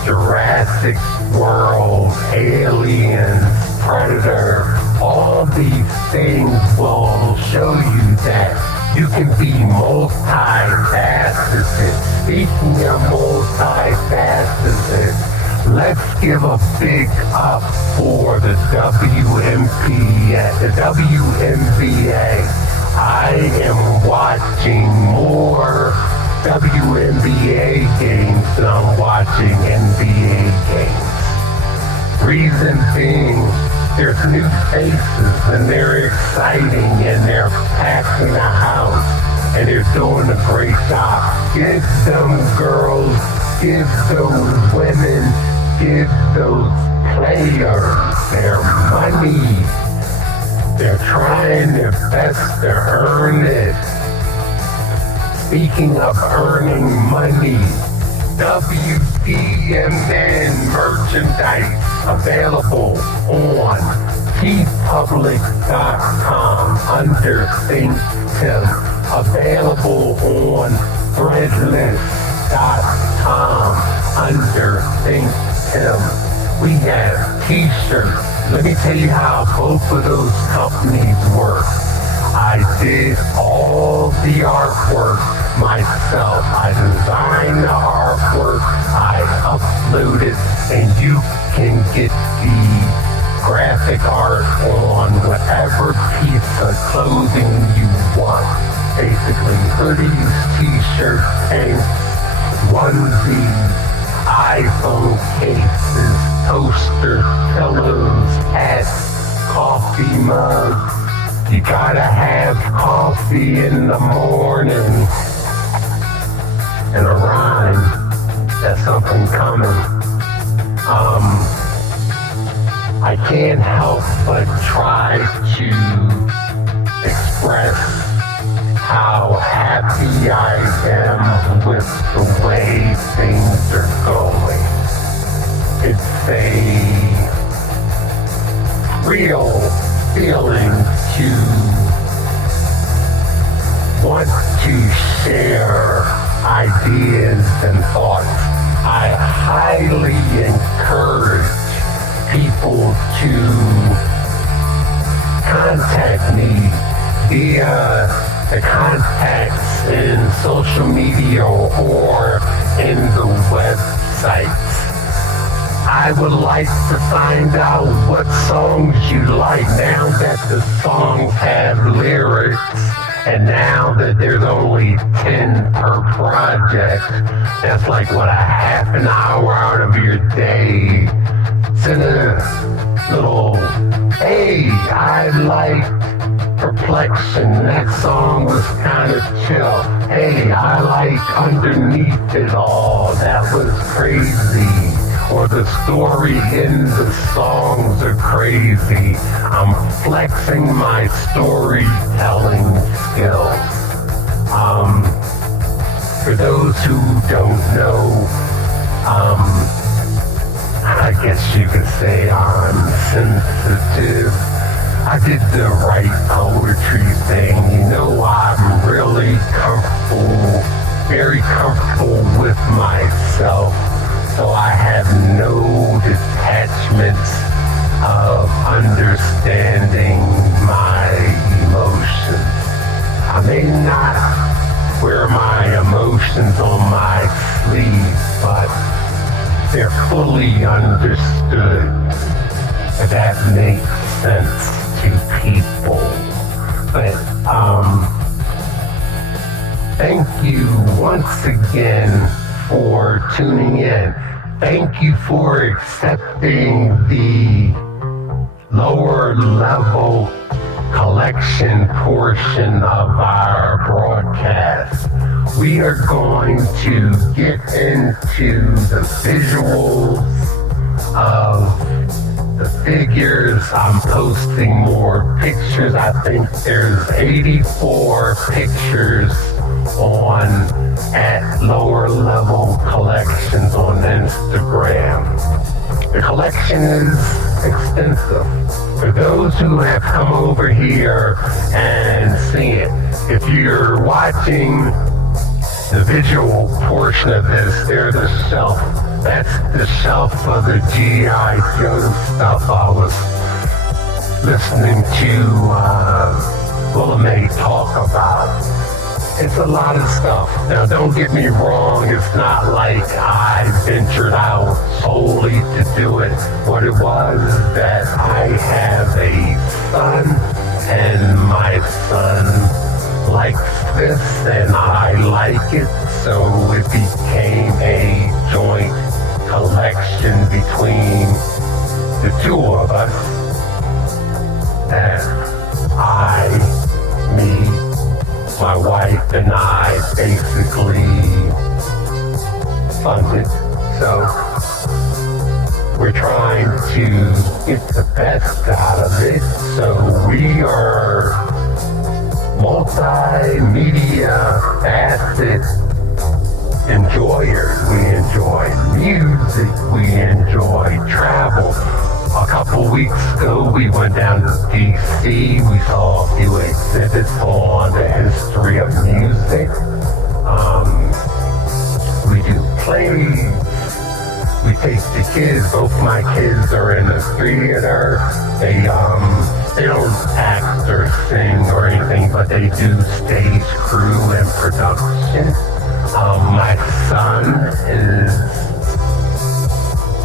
Jurassic World, Aliens, Predator, all these things will show you that you can be multifaceted. Speaking of multifaceted, let's give a big up for the WNBA. I am watching more WNBA games than I'm watching NBA games. Reason being, there's new faces and they're exciting and they're packing a house. and they're doing a great job. Give them girls, give those women, give those players their money. They're trying their best to earn it. Speaking of earning money, WDMN merchandise available on tpublic.com under ThinkTimm, available on threadless.com under ThinkTimm. We have t-shirts. Let me tell you how both of those companies work. I did all the artwork myself. I designed the artwork, I uploaded, and you can get the graphic art on whatever piece of clothing you want. Basically, hoodies, t-shirts, tanks, onesies, iPhone cases, toasters, pillows, hats, coffee mugs. You gotta have coffee in the morning. And a rhyme, that's something coming. I can't help but try to express how happy I am with the way things are going. It's a real feeling to want to share ideas and thoughts. I highly encourage people to contact me via the contacts in social media or in the websites. I would like to find out what songs you like now that the songs have lyrics, and now that there's only 10 per project. That's like, what, a half an hour out of your day. Send a little, hey, I like Perplexion, that song was kind of chill. Hey, I like Underneath It All, that was crazy. Or the story in the songs are crazy. I'm flexing my storytelling skills. For those who don't know, I guess you could say I'm sensitive. I did the right poetry thing. You know, I'm really comfortable, very comfortable with myself. So I have no detachments of understanding my emotions. I may not wear my emotions on my sleeve, but they're fully understood. That makes sense to people. But thank you once again for tuning in. Thank you for accepting the lower level collection portion of our broadcast. We are going to get into the visuals of the figures. I'm posting more pictures. I think there's 84 pictures on at lower level collections on Instagram. The collection is extensive. For those who have come over here and seen it, if you're watching the visual portion of this, there's a shelf. That's the shelf of the G.I. Joe stuff I was listening to Willa May talk about. It's a lot of stuff. Now, don't get me wrong, it's not like I ventured out solely to do it. What it was is that I have a son, and my son likes this, and I like it, so it became a joint collection between the two of us. And me, my wife and I basically funded. So we're trying to get the best out of it. So we are multimedia facet enjoyers. We enjoy music. We enjoy travel. A couple weeks ago, we went down to DC. We saw a few exhibits on the history of music. We do plays. We take the kids. Both my kids are in the theater. They don't act or sing or anything, but they do stage crew and production. My son is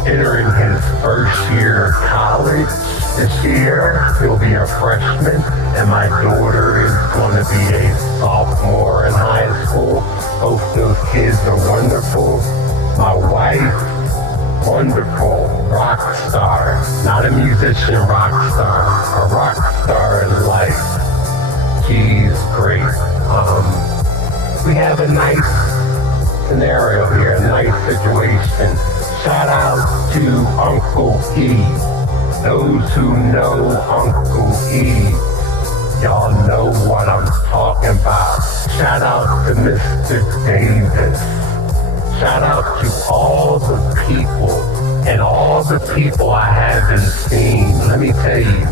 entering his first year of college this year. He'll be a freshman, and my daughter is going to be a sophomore in high school. Both those kids are wonderful. My wife, wonderful, rock star, not a musician rock star, a rock star in life. She's great. We have a nice scenario here, a nice situation. Shout out to Uncle E. Those who know Uncle E, y'all know what I'm talking about. Shout out to Mr. Davis. Shout out to all the people and all the people I haven't seen. Let me tell you,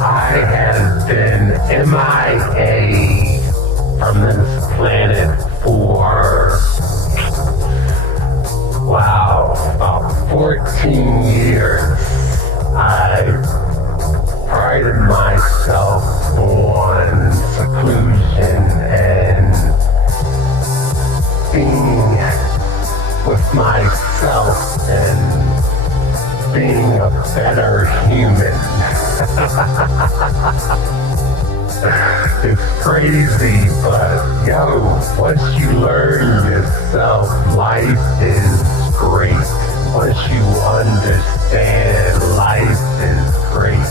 I have been MIA from this planet for, about 14 years. I prided myself on seclusion and being with myself and being a better human. It's crazy, but once you learn yourself, life is great. Once you understand, life is great.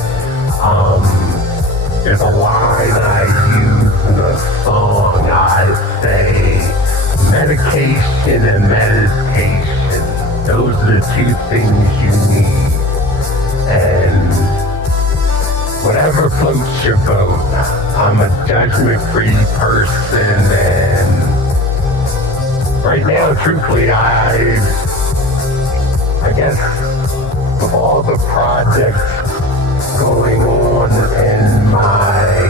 There's a line I use in a song. I say, medication and meditation. Those are the two things you need. And whatever floats your boat. I'm a judgment-free person, and right now, truthfully, I guess of all the projects going on in my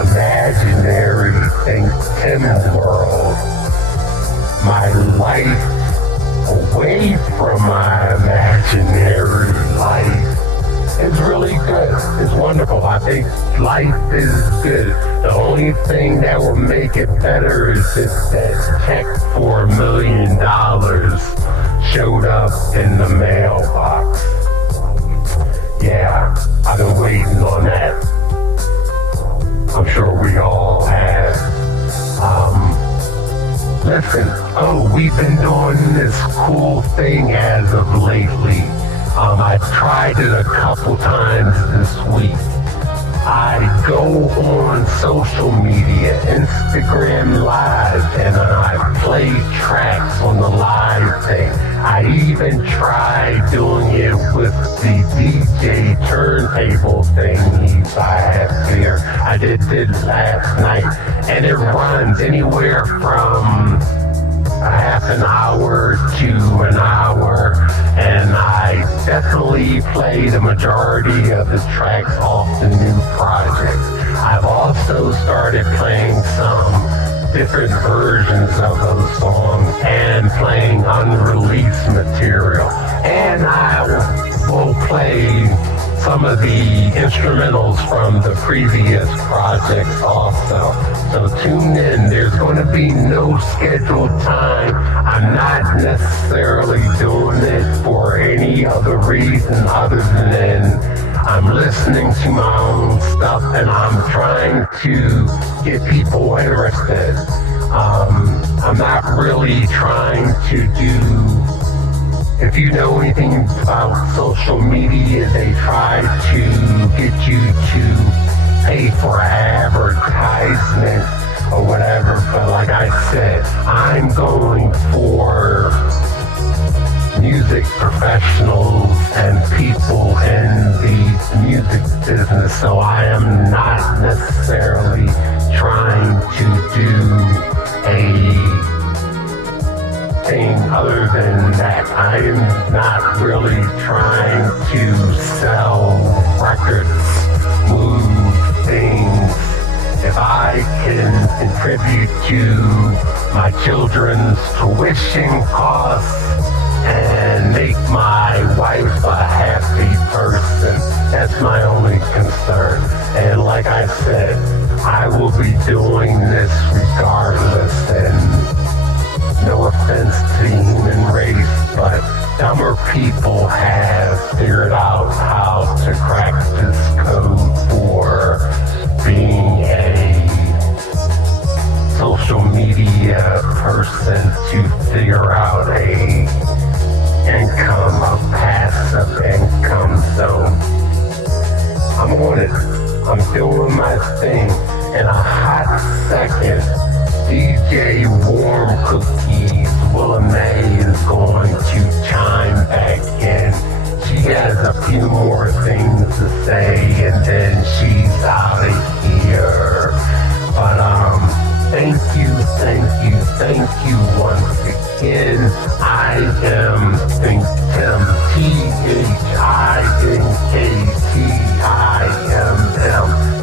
imaginary ThinkTimm world, my life away from my imaginary life is really good. It's wonderful. I think life is good. The only thing that will make it better is if that check for $1 million showed up in the mailbox. Yeah, I've been waiting on that. I'm sure we all have. Listen, we've been doing this cool thing as of lately. I tried it a couple times this week. I go on social media, Instagram Live, and I play tracks on the live thing. I even tried doing it with the DJ turntable thing I have there. I did last night, and it runs anywhere from a half an hour to an hour, and I definitely play the majority of the tracks off the new project. I've also started playing some different versions of those songs and playing unreleased material. And I will play some of the instrumentals from the previous projects also. So tune in. There's going to be no scheduled time. I'm not necessarily doing it for any other reason other than I'm listening to my own stuff and I'm trying to get people interested. I'm not really trying to do, if you know anything about social media, they try to get you to pay for advertisement or whatever. But like I said, I'm going for music professionals and people in the music business, so I am not necessarily trying to do a thing other than that. I am not really trying to sell records, move things. If I can contribute to my children's tuition costs and make my wife a happy person, that's my only concern. And like I said, I will be doing this regardless, and no offense to human race, but dumber people have figured out how to crack this code for being a social media person to figure out a passive income zone. I'm on it. I'm doing my thing. In a hot second, DJ Warm Cookies, Willa May is going to chime back in. She has a few more things to say, and then she's out of here. But thank you once again. I am ThinkTimm, ThinkTimm,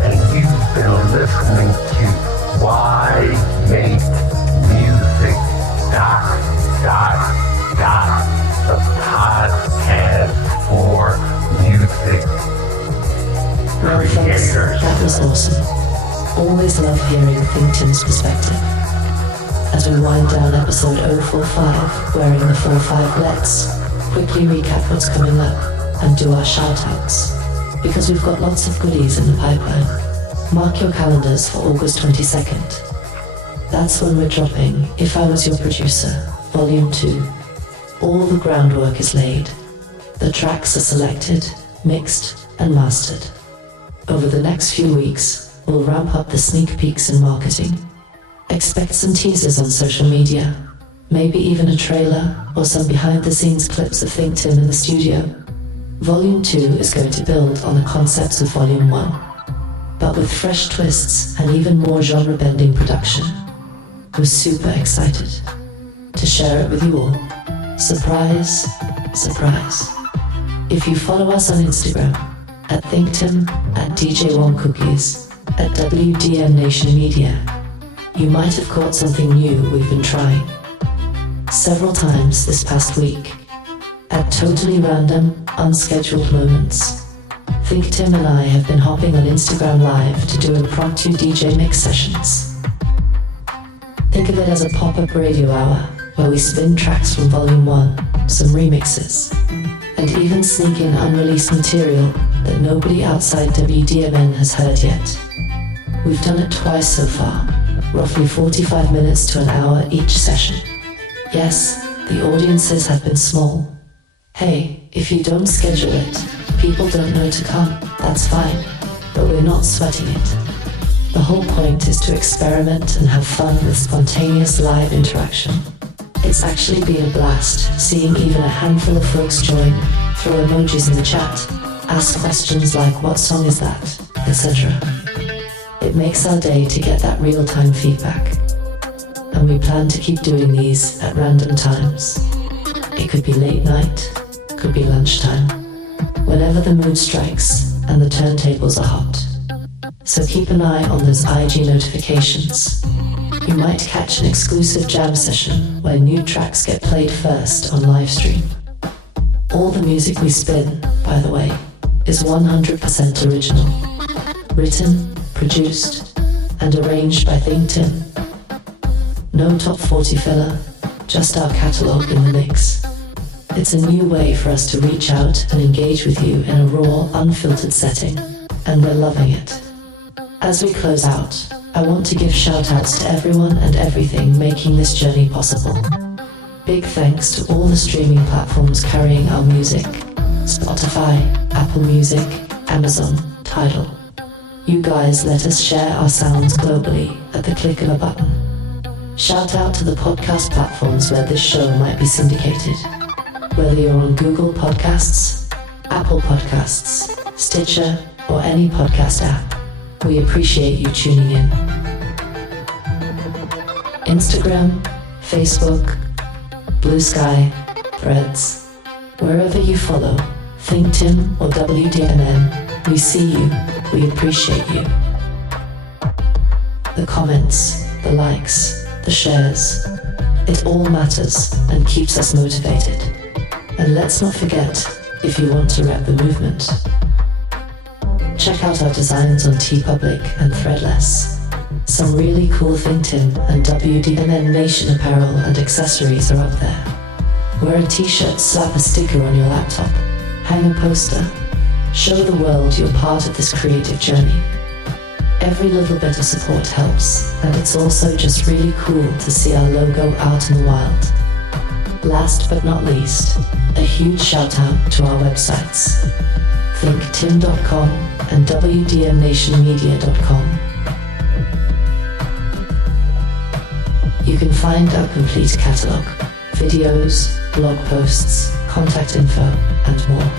and you've been listening to Why Make Music, the podcast for music Well, folks, creators. that was awesome. Always love hearing ThinkTimm's perspective. As we wind down episode 045, wearing the 45 let's quickly recap what's coming up and do our shout-outs, because we've got lots of goodies in the pipeline. Mark your calendars for August 22nd. That's when we're dropping If I Was Your Producer, Volume 2. All the groundwork is laid. The tracks are selected, mixed, and mastered. Over the next few weeks, we'll ramp up the sneak peeks in marketing. Expect some teasers on social media, maybe even a trailer or some behind-the-scenes clips of ThinkTimm in the studio. Volume 2 is going to build on the concepts of Volume 1, but with fresh twists and even more genre-bending production. We're super excited to share it with you all. Surprise, surprise. If you follow us on Instagram, at ThinkTimm, at DJ Warm Cookies, at WDMNation MEDIA, you might have caught something new we've been trying several times this past week, at totally random, unscheduled moments. ThinkTimm and I have been hopping on Instagram Live to do impromptu DJ mix sessions. Think of it as a pop-up radio hour where we spin tracks from Volume 1, some remixes, and even sneak in unreleased material that nobody outside WDMN has heard yet. We've done it twice so far, roughly 45 minutes to an hour each session. Yes, the audiences have been small. Hey, if you don't schedule it, people don't know to come, that's fine, but we're not sweating it. The whole point is to experiment and have fun with spontaneous live interaction. It's actually been a blast seeing even a handful of folks join, throw emojis in the chat, ask questions like what song is that, etc. It makes our day to get that real-time feedback. And we plan to keep doing these at random times. It could be late night, could be lunchtime, whenever the mood strikes and the turntables are hot. So keep an eye on those IG notifications. You might catch an exclusive jam session where new tracks get played first on livestream. All the music we spin, by the way, is 100% original. Written, produced, and arranged by ThinkTimm. No top 40 filler, just our catalogue in the mix. It's a new way for us to reach out and engage with you in a raw, unfiltered setting, and we're loving it. As we close out, I want to give shout-outs to everyone and everything making this journey possible. Big thanks to all the streaming platforms carrying our music: Spotify, Apple Music, Amazon, Tidal. You guys let us share our sounds globally at the click of a button. Shout out to the podcast platforms where this show might be syndicated. Whether you're on Google Podcasts, Apple Podcasts, Stitcher, or any podcast app, we appreciate you tuning in. Instagram, Facebook, Blue Sky, Threads, wherever you follow, ThinkTimm or WDMN, we see you, we appreciate you. The comments, the likes, the shares, it all matters and keeps us motivated. And let's not forget, if you want to rep the movement, check out our designs on TeePublic and Threadless. Some really cool ThinkTimm and WDMNation apparel and accessories are up there. Wear a t-shirt, slap a sticker on your laptop, hang a poster, show the world you're part of this creative journey. Every little bit of support helps, and it's also just really cool to see our logo out in the wild. Last but not least, a huge shout out to our websites, ThinkTimm.com and WDMNationMedia.com. You can find our complete catalogue, videos, blog posts, contact info, and more.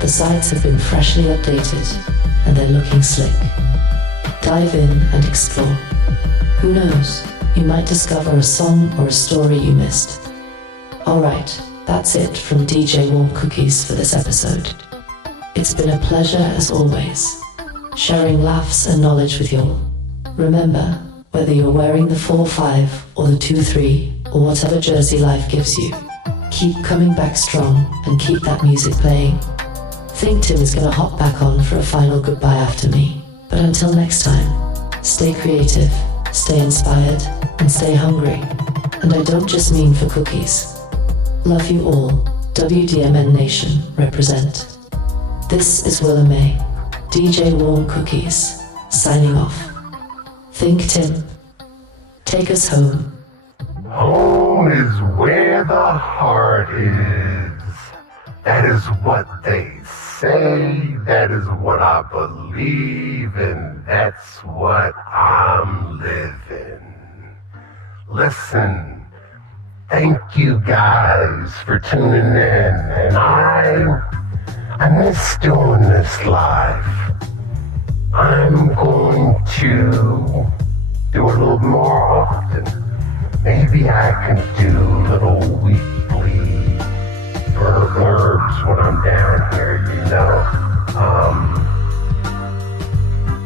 The sites have been freshly updated, and they're looking slick. Dive in and explore. Who knows, you might discover a song or a story you missed. Alright, that's it from DJ Warm Cookies for this episode. It's been a pleasure as always, sharing laughs and knowledge with y'all. Remember, whether you're wearing the 4-5 or the 2-3 or whatever jersey life gives you, keep coming back strong and keep that music playing. ThinkTimm is gonna hop back on for a final goodbye after me, but until next time, stay creative, stay inspired, and stay hungry. And I don't just mean for cookies. Love you all, WDMN Nation represent. This is Willa May, DJ Warm Cookies, signing off. ThinkTimm, take us home. Home is where the heart is. That is what they say. That is what I believe, and that's what I'm living. Listen, thank you guys for tuning in, and I miss doing this live. I'm going to do a little more often. Maybe I can do little weekly blurbs when I'm down here, you know.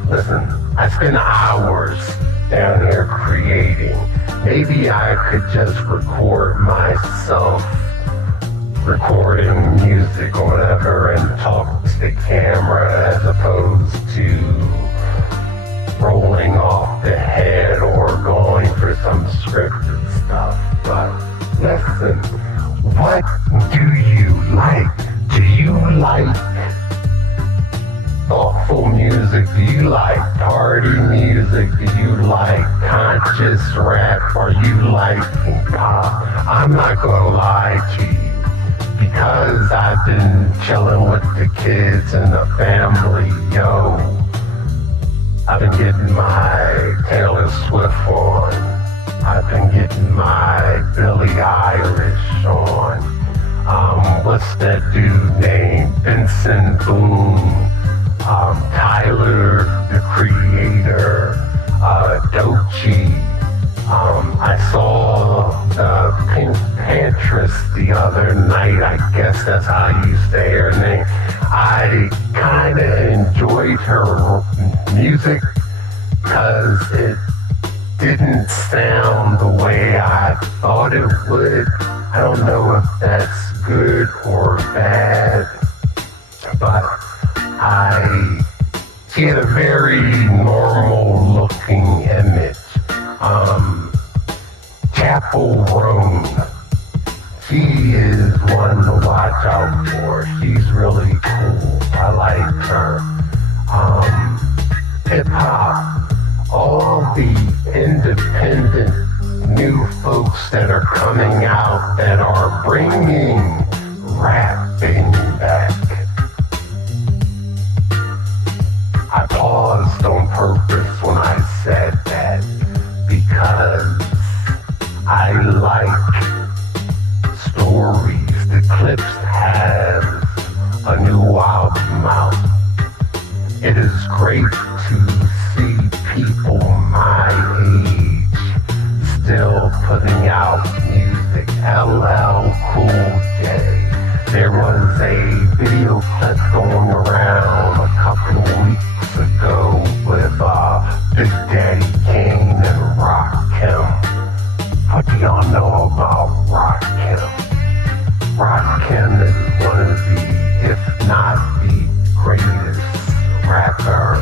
Listen, I spend hours down here creating. Maybe I could just record myself recording music or whatever and talk to the camera as opposed to rolling off the head or going for some scripted stuff. But listen, what do you like? Do you like thoughtful music? Do you like party music? Do you like conscious rap? Are you liking pop? I'm not gonna lie to you, because I've been chilling with the kids and the family, yo. I've been getting my Taylor Swift on. I've been getting my Billie Eilish on. What's that dude named Benson Boone? Tyler, the Creator, Doechii. I saw the Pink Pantress the other night. I guess that's how you say her name. I kind of enjoyed her music because it didn't sound the way I thought it would. I don't know if that's good or bad, but she had a very normal looking image. Chapel Roan, she is one to watch out for. She's really cool. I like her. Hip hop, all the independent new folks that are coming out that are bringing rapping back. I pause Eclipse has a new album out. It is great to see people my age still putting out music. LL Cool J. There was a video clip going around a couple of weeks ago with Big Daddy Kane and Rakim. What do y'all know about Rakim? Rakim is one of the, if not the greatest rapper.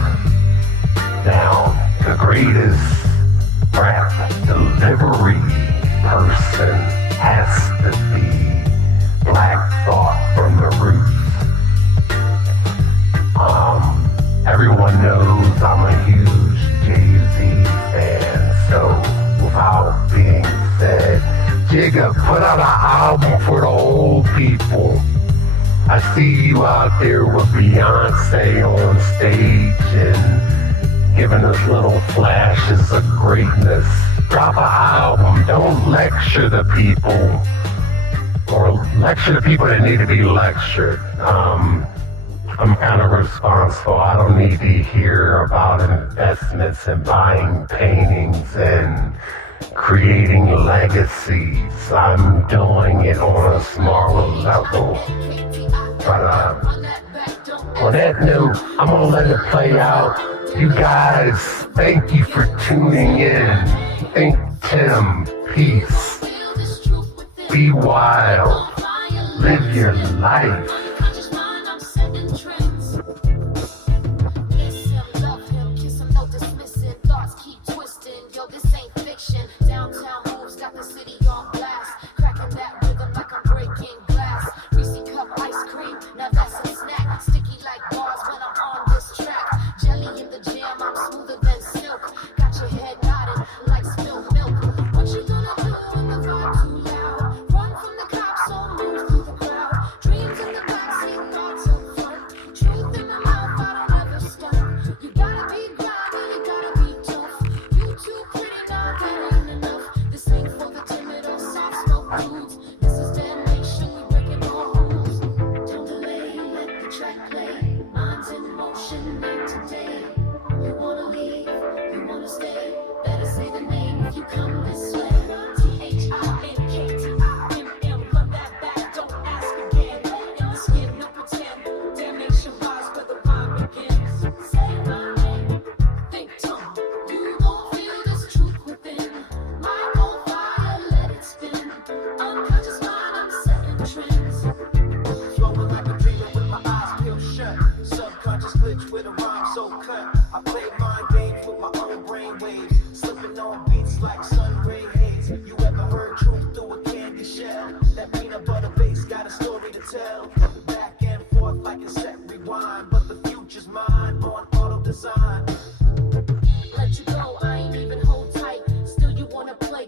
Now, the greatest rap delivery person has to be Black Thought from the Roots. Everyone knows I'm a huge Jay-Z fan, so without being said, Jigga, put out an album for the old people. I see you out there with Beyonce on stage and giving us little flashes of greatness. Drop an album. Don't lecture the people, or lecture the people that need to be lectured. I'm kind of responsible. I don't need to hear about investments and buying paintings and creating legacies. I'm doing it on a smaller level. But on that note, I'm gonna let it play out. You guys, thank you for tuning in. ThinkTimm, peace. Be wild. Live your life.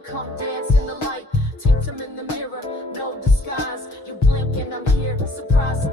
Come dance in the light, ThinkTimm in the mirror, no disguise. You blink and I'm here, surprise.